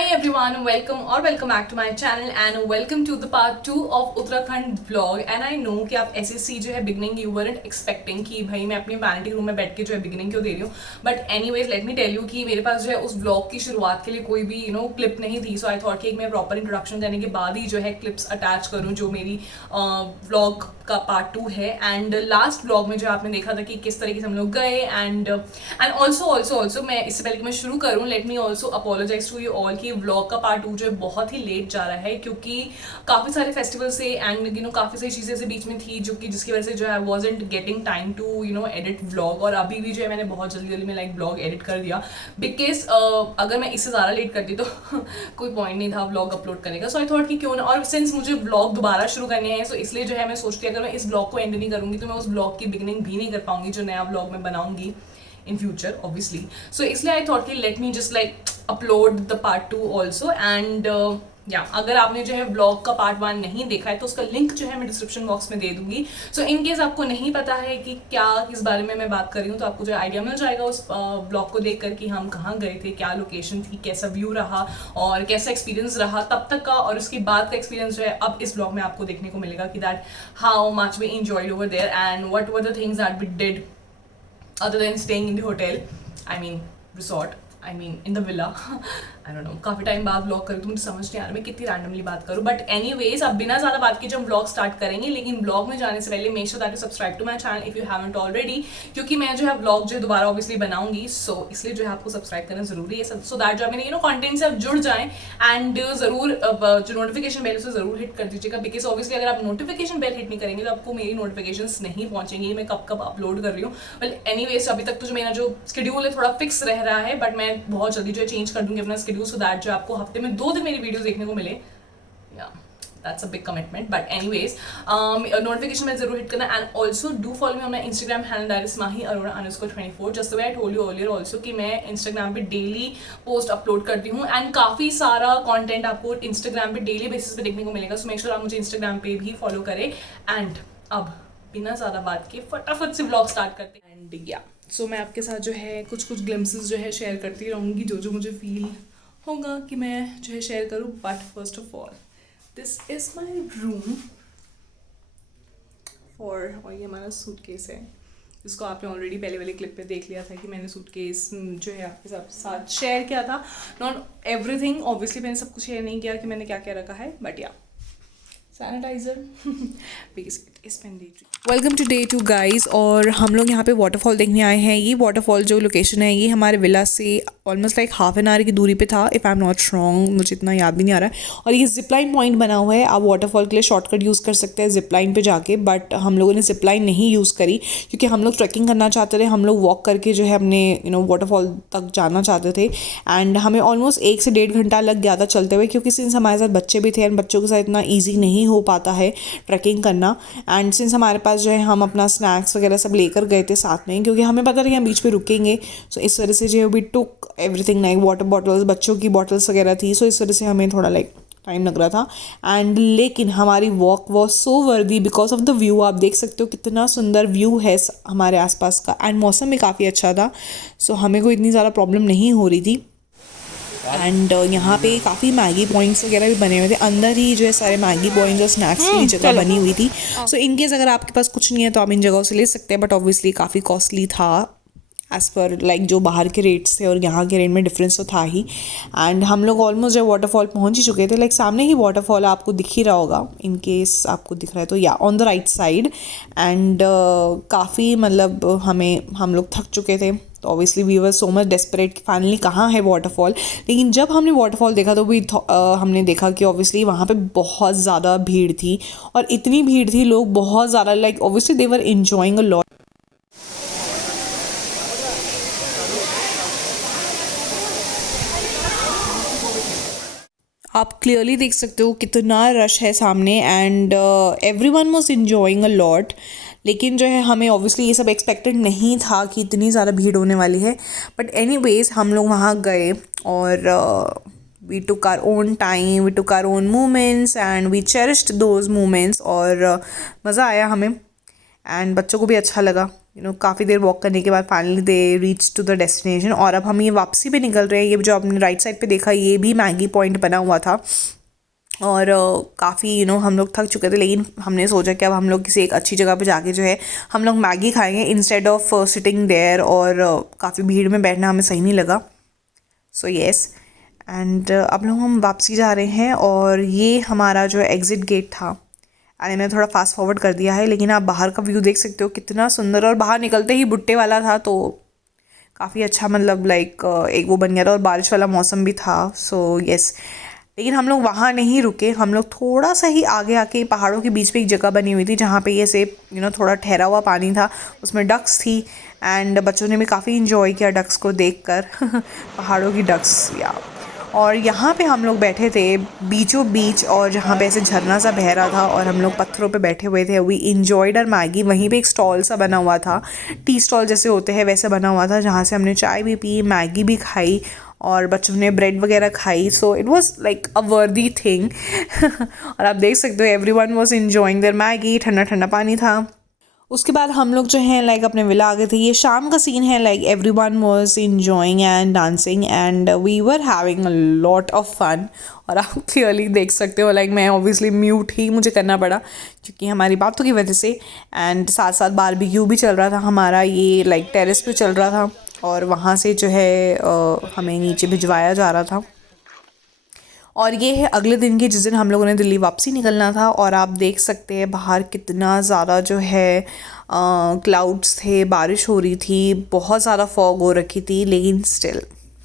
Hi everyone, welcome back to my channel and welcome to the part 2 of Uttarakhand vlog. And I know कि आप SSC जो है beginning you weren't expecting कि भाई मैं अपनी vanity room में बैठ के जो है beginning क्यों दे रही हूँ. But anyways let me tell you कि मेरे पास जो है उस vlog की शुरुआत के लिए कोई भी clip नहीं थी. So I thought कि एक मैं proper introduction करने के बाद ही जो है clips attach करूँ जो मेरी vlog का part 2 है. And last vlog में जो आपने देखा था कि किस तरीके से हम लोग गए and also मैं इससे पहले कि मैं शुरू करूँ let me also apologize to you all कि व्लॉग का पार्ट 2 जो है बहुत ही लेट जा रहा है क्योंकि काफ़ी सारे फेस्टिवल से एंड काफ़ी सारी चीज़ें से बीच में थी जो कि जिसकी वजह से जो है I wasn't getting time to edit vlog. और अभी भी जो है मैंने बहुत जल्दी में व्लॉग एडिट कर दिया बिकॉज अगर मैं इससे ज़्यादा लेट करती तो कोई पॉइंट नहीं था व्लॉग अपलोड करने का. सो आई थॉट कि क्यों ना, और सिंस मुझे व्लॉग दोबारा शुरू करने हैं सो इसलिए जो है मैं सोचती अगर मैं इस व्लॉग को एंड नहीं करूँगी तो मैं उस व्लॉग की बिगिनिंग भी नहीं कर पाऊंगी जो नया व्लॉग मैं बनाऊंगी in future obviously. So इसलिए I thought कि let me just upload the part 2 also and अगर आपने जो है व्लॉग का पार्ट 1 नहीं देखा है तो उसका लिंक जो है मैं डिस्क्रिप्शन बॉक्स में दे दूंगी. सो इन केस आपको नहीं पता है कि क्या किस बारे में मैं बात कर रही हूँ तो आपको जो आइडिया मिल जाएगा उस व्लॉग को देखकर कि हम कहाँ गए थे, क्या लोकेशन थी, कैसा व्यू रहा और कैसा एक्सपीरियंस रहा तब तक का, और उसके बाद का एक्सपीरियंस जो है अब इस व्लॉग में आपको देखने को मिलेगा कि that how much we enjoyed over there and what were the things that we did other than staying in the hotel, resort, in the villa. I don't know, काफ़ी टाइम बाद व्लॉग करूँ तो मुझे समझ नहीं आ रहा मैं कितनी रैंडमली बात करूँ. बट एनीवेज अब बिना ज़्यादा बात की जो हम व्लॉग स्टार्ट करेंगे, लेकिन व्लॉग में जाने से पहले make sure that you subscribe to my channel if you haven't already, क्योंकि मैं जो है व्लॉग जो है दोबारा ऑब्वियसली बनाऊंगी. सो इसलिए जो है आपको सब्सक्राइब करना जरूरी है सो दैट जो मेरे कंटेंट से आप जुड़ जाएं एंड ज़रूर जो नोटिफिकेशन बेल उसे ज़रूर हिट कर दीजिएगा बिकॉज ऑब्वियसली अगर आप नोटिफिकेशन बेल हिट नहीं करेंगे तो आपको मेरी नोटिफिकेशन नहीं पहुंचेंगी मैं कब कब अपलोड कर रही हूँ. वेल एनीवेज अभी तक तो जो मेरा जो स्केड्यूल है थोड़ा फिक्स रह रहा है बट मैं बहुत जल्दी जो है चेंज कर दूंगी अपना स्केड्यूल सो दैट जो आपको हफ्ते में 2 दिन मेरी वीडियोस देखने को मिले. That's a big commitment, but anyways, notification bell जरूर hit करना and also do follow me on my Instagram handle that is mahi_arora_24. just the way I told you earlier also कि मैं Instagram पे daily post upload करती हूँ and काफ़ी सारा content आपको Instagram पे daily basis पे देखने को मिलेगा. so make sure आप मुझे Instagram पे भी follow करें and अब बिना ज़्यादा बात के फटाफट से vlog start करते हैं. and so मैं आपके साथ जो है कुछ glimpses जो है शेयर करती रहूँगी जो मुझे फील होगा कि मैं जो है शेयर करूँ. But first of all this is my room और ये हमारा सूटकेस है जिसको आपने ऑलरेडी पहले वाले क्लिप पे देख लिया था कि मैंने सूटकेस जो है आपके साथ शेयर किया था. नॉट एवरीथिंग ऑब्वियसली मैंने सब कुछ शेयर नहीं किया कि मैंने क्या क्या रखा है but sanitiser because it is mandatory. Welcome to day 2 guys. और हम लोग यहाँ पे वाटरफॉल देखने आए हैं. ये वाटरफॉल जो लोकेशन है ये हमारे विला से ऑलमोस्ट ½ एन आवर की दूरी पे था if I am not wrong, मुझे इतना याद भी नहीं आ रहा है. और ये जिपलाइन पॉइंट बना हुआ है, आप वाटरफॉल के लिए शॉर्टकट यूज़ कर सकते हैं जिपलाइन पे जाके. बट हम लोगों ने जिपलाइन नहीं यूज़ करी क्योंकि हम लोग ट्रैकिंग करना चाहते थे. हम लोग वॉक करके जो है अपने वाटरफॉल तक जाना चाहते थे एंड हमें ऑलमोस्ट 1 से 1.5 घंटा लग गया था चलते हुए क्योंकि सिंस हमारे साथ बच्चे भी थे एंड बच्चों के साथ इतना ईजी नहीं हो पाता है ट्रैकिंग करना. एंड सिंस हमारे पास जो है हम अपना स्नैक्स वगैरह सब लेकर गए थे साथ में क्योंकि हमें पता था कि हम बीच पे रुकेंगे. सो इस वजह से जो है we took everything like water bottles, बच्चों की बॉटल्स वगैरह थी. सो इस वजह से हमें थोड़ा टाइम लग रहा था. एंड लेकिन हमारी वॉक वॉज सो वर्दी बिकॉज ऑफ द व्यू. आप देख सकते हो कितना सुंदर व्यू है हमारे आसपास का एंड मौसम भी काफ़ी अच्छा था. सो हमें कोई इतनी ज़्यादा प्रॉब्लम नहीं हो रही थी. एंड यहाँ पे काफ़ी मैगी पॉइंट्स वगैरह भी बने हुए थे. अंदर ही जो है सारे मैगी पॉइंट्स और स्नैक्स की जगह बनी हुई थी. सो इनकेस अगर आपके पास कुछ नहीं है तो आप इन जगहों से ले सकते हैं बट ऑब्वियसली काफ़ी कॉस्टली था एज़ पर जो बाहर के रेट्स थे और यहाँ के रेट में डिफरेंस तो था ही. एंड हम लोग ऑलमोस्ट जो वाटरफॉल पहुँच ही चुके थे. सामने ही वाटरफॉल आपको दिख ही रहा होगा इन केस आपको दिख रहा है तो on the right side. And काफ़ी हम लोग थक चुके थे तो obviously we were so much desperate कि फाइनली कहाँ है वाटरफॉल. लेकिन जब हमने वाटरफॉल देखा तो भी हमने देखा कि ऑब्वियसली वहाँ पे बहुत ज़्यादा भीड़ थी और इतनी भीड़ थी, लोग बहुत ज़्यादा obviously they were enjoying a lot. आप क्लियरली देख सकते हो कितना रश है सामने and everyone was enjoying a lot. लेकिन जो है हमें ऑब्वियसली ये सब एक्सपेक्टेड नहीं था कि इतनी ज़्यादा भीड़ होने वाली है. बट एनीवेज हम लोग वहाँ गए और we took our own time, we took our own moments and we cherished those moments. और मज़ा आया हमें एंड बच्चों को भी अच्छा लगा. काफ़ी देर वॉक करने के बाद finally they reach to the destination. और अब हम ये वापसी पे निकल रहे हैं। ये जो आपने राइट साइड पे देखा ये भी मैगी पॉइंट बना हुआ था। और काफ़ी हम लोग थक चुके थे, लेकिन हमने सोचा कि अब हम लोग किसी एक अच्छी जगह पे जाके जो है हम लोग मैगी खाएंगे इंस्टेड ऑफ सिटिंग देयर। और काफ़ी भीड़ में बैठना हमें सही नहीं लगा। सो येस, एंड अब लोग हम वापसी जा रहे हैं। और ये हमारा जो एग्ज़िट गेट था, अरे मैंने थोड़ा फास्ट फॉरवर्ड कर दिया है, लेकिन आप बाहर का व्यू देख सकते हो कितना सुंदर। और बाहर निकलते ही भुट्टे वाला था, तो काफ़ी अच्छा मतलब लाइक एक वो बन गया था। और बारिश वाला मौसम भी था। सो येस, लेकिन हम लोग वहाँ नहीं रुके। हम लोग थोड़ा सा ही आगे आके पहाड़ों के बीच पे एक जगह बनी हुई थी जहाँ पे ये से थोड़ा ठहरा हुआ पानी था, उसमें डक्स थी। एंड बच्चों ने भी काफ़ी इन्जॉय किया डक्स को देखकर पहाड़ों की डक्स या। और यहाँ पे हम लोग बैठे थे बीचों बीच, और जहाँ पे ऐसे झरना सा बह रहा था और हम लोग पत्थरों पे बैठे हुए थे। We enjoyed our Maggi. वहीं पे एक स्टॉल सा बना हुआ था, टी स्टॉल जैसे होते हैं वैसे बना हुआ था, जहाँ से हमने चाय भी पी, मैगी भी खाई और बच्चों ने ब्रेड वगैरह खाई। So it was like a worthy thing और आप देख सकते हो everyone was enjoying their Maggi. ठंडा ठंडा पानी था। उसके बाद हम लोग जो हैं लाइक अपने विला आ गए थे। ये शाम का सीन है, like everyone was enjoying and dancing and we were having a lot of fun. और आप क्लियरली देख सकते हो लाइक मैं ऑब्वियसली म्यूट ही मुझे करना पड़ा क्योंकि हमारी बातों की वजह से। एंड साथ साथ बारबेक्यू भी चल रहा था हमारा, ये लाइक टेरेस पे चल रहा था और वहाँ से जो है हमें नीचे भिजवाया जा रहा था। और ये है अगले दिन की, जिस दिन हम लोगों ने दिल्ली वापसी निकलना था। और आप देख सकते हैं बाहर कितना ज़्यादा जो है क्लाउड्स थे, बारिश हो रही थी, बहुत ज़्यादा फॉग हो रखी थी, लेकिन स्टिल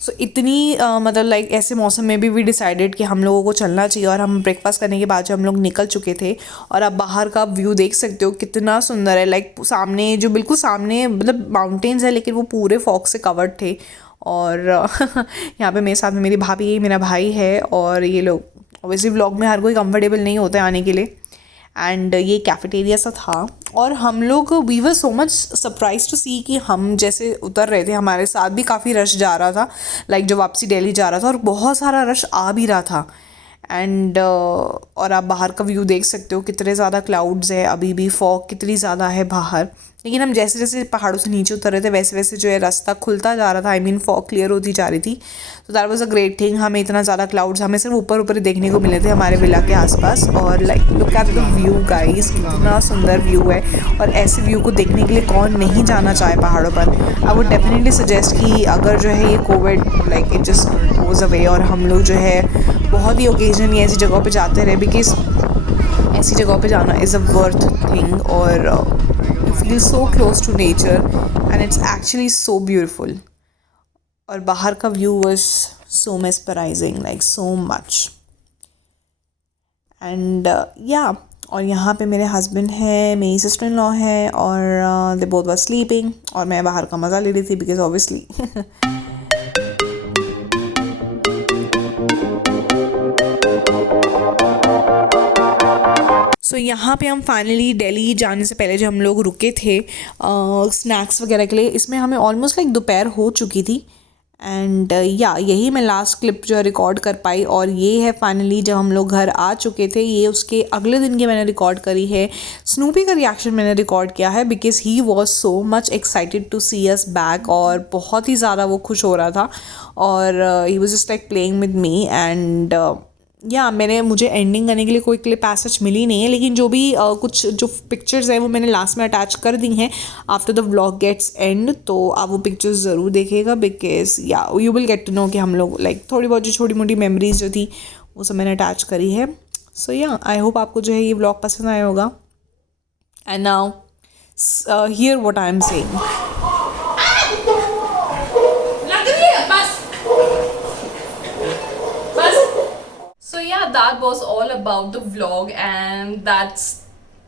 सो इतनी मतलब लाइक ऐसे मौसम में भी वी डिसाइडेड कि हम लोगों को चलना चाहिए। और हम ब्रेकफास्ट करने के बाद जो हम लोग निकल चुके थे, और आप बाहर का व्यू देख सकते हो कितना सुंदर है। लाइक सामने जो बिल्कुल सामने मतलब माउंटेन्स है, लेकिन वो पूरे फॉग से कवर्ड थे। और यहाँ पे मेरे साथ में मेरी भाभी, मेरा भाई है, और ये लोग ऑब्वियसली व्लॉग में हर कोई कंफर्टेबल नहीं होता है आने के लिए। एंड ये कैफेटेरिया सा था। और हम लोग we were so much surprise to see कि हम जैसे उतर रहे थे हमारे साथ भी काफ़ी रश जा रहा था, लाइक जो वापसी दिल्ली जा रहा था, और बहुत सारा रश आ भी रहा था। एंड और आप बाहर का व्यू देख सकते हो कितने ज़्यादा क्लाउड्स है, अभी भी फॉग कितनी ज़्यादा है बाहर। लेकिन हम जैसे जैसे पहाड़ों से नीचे उतर रहे थे वैसे वैसे जो है रास्ता खुलता जा रहा था, आई मीन फॉग क्लियर होती जा रही थी। तो that was a great thing. हमें इतना ज़्यादा क्लाउड्स हमें सिर्फ ऊपर ऊपर ही देखने को मिले थे हमारे विला के आसपास। और like look at the view guys, कितना सुंदर व्यू है। और ऐसे व्यू को देखने के लिए कौन नहीं जाना चाहे पहाड़ों पर। आई वुड डेफिनेटली सजेस्ट कि अगर जो है ये Covid like it just goes away और हम लोग जो है बहुत ही ओकेजनली ऐसी जगहों पे जाते रहे, बिकॉज ऐसी जगहों पे जाना इज़ अ वर्थ थिंग। और you feel so close to nature and it's actually so beautiful. और बाहर का view was so mesmerizing, like so much. And yeah, और यहाँ पे मेरे हस्बैंड हैं, मेरी सिस्टर इन लॉ है, और दे बोथ वर स्लीपिंग, और मैं बाहर का मज़ा ले रही थी बिकॉज ऑब्वियसली सो यहाँ पे हम फाइनली दिल्ली जाने से पहले जो हम लोग रुके थे स्नैक्स वगैरह के लिए, इसमें हमें ऑलमोस्ट लाइक दोपहर हो चुकी थी। एंड या यही मैं लास्ट क्लिप जो है रिकॉर्ड कर पाई। और ये है फाइनली जब हम लोग घर आ चुके थे, ये उसके अगले दिन की मैंने रिकॉर्ड करी है। स्नूपी का रिएक्शन मैंने रिकॉर्ड किया है because he was so much excited to see us back, और बहुत ही ज़्यादा वो खुश हो रहा था। और he was just like playing with me. And या मुझे एंडिंग करने के लिए कोई क्लिप ऐसा सच मिली नहीं है, लेकिन जो भी कुछ जो पिक्चर्स हैं वो मैंने लास्ट में अटैच कर दी हैं after the vlog gets end. तो आप वो पिक्चर्स ज़रूर देखिएगा बिकॉज या you will get to know कि हम लोग लाइक थोड़ी बहुत जो छोटी मोटी मेमोरीज जो थी वो सब मैंने अटैच करी है। सो या आई होप आपको जो है ये व्लॉग पसंद आया होगा। And now here what I am saying. So yeah, that was all about the vlog and that's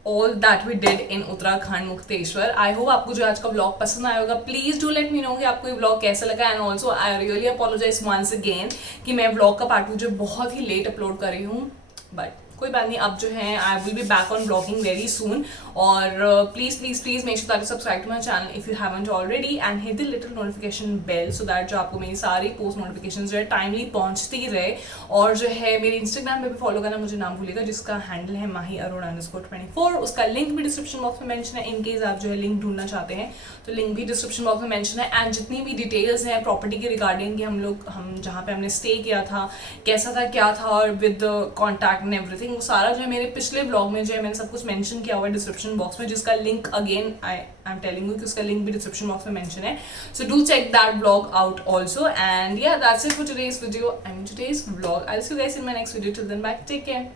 all that we did in Uttarakhand Mukteshwar. I hope आपको जो आज का vlog पसंद आया होगा। Please do let me know कि आपको ये vlog कैसा लगा। And also I really apologize once again कि मैं vlog का part 2 जो बहुत ही late upload कर रही हूँ, but कोई बात नहीं, अब जो है I will be back on blogging very soon. और please please please make sure that you subscribe to my channel if you haven't already and hit the little notification bell so that जो आपको मेरी सारी post notification जो है timely पहुंचती रहे। और जो है मेरे इंस्टाग्राम पे भी फॉलो करना मुझे नाम भूलिएगा, जिसका हैंडल है mahi_24। उसका लिंक भी डिस्क्रिप्शन बॉक्स में मेंशन है, इन केस आप जो है लिंक ढूंढना चाहते हैं तो लिंक भी डिस्क्रिप्शन बॉक्स में मेंशन है। एंड जितनी भी डिटेल्स हैं प्रॉपर्टी के रिगार्डिंग कि हम जहाँ पे हमने स्टे किया था कैसा था क्या था और विद कॉन्टैक्ट एंड एवरीथिंग, वो सारा जो है मेरे पिछले ब्लॉग में जो है मैंने सब कुछ मेंशन किया हुआ है डिस्क्रिप्शन बॉक्स में, जिसका link again I am telling you कि उसका लिंक भी डिस्क्रिप्शन बॉक्स में मेंशन है। So do check that blog out also. And yeah that's it for today's video, I mean today's blog. I will see you guys in my next video. Till then bye, take care.